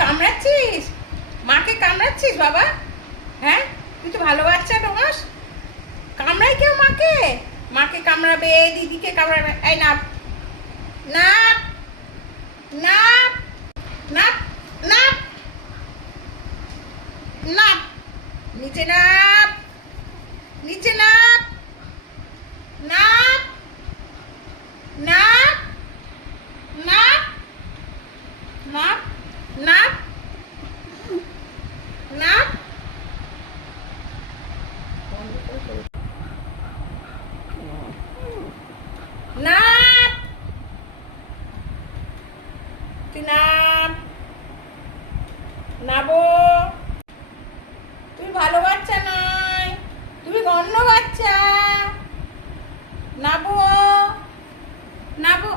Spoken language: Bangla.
কামড়াচ্ছিস? মাকে কামড়াচ্ছিস বাবা? হ্যাঁ, তুই তো ভালো বাচ্চা টোমাস। কামড়াই কেউ মাকে? মাকে কামড়াবে, দিদিকে কামড়াবে। এই নাপ নাপ নাপ নাপ নাপ নাপ, নিচে নাপ, নিচে নাপ, নাপ নাপ নাপ নাপ নাপ নাপ। নাপ, তুই নাপ, নাবো। তুই ভালো বাচ্চা নয়, তুমি গণ্য বাচ্চা। নাবো, নাবো।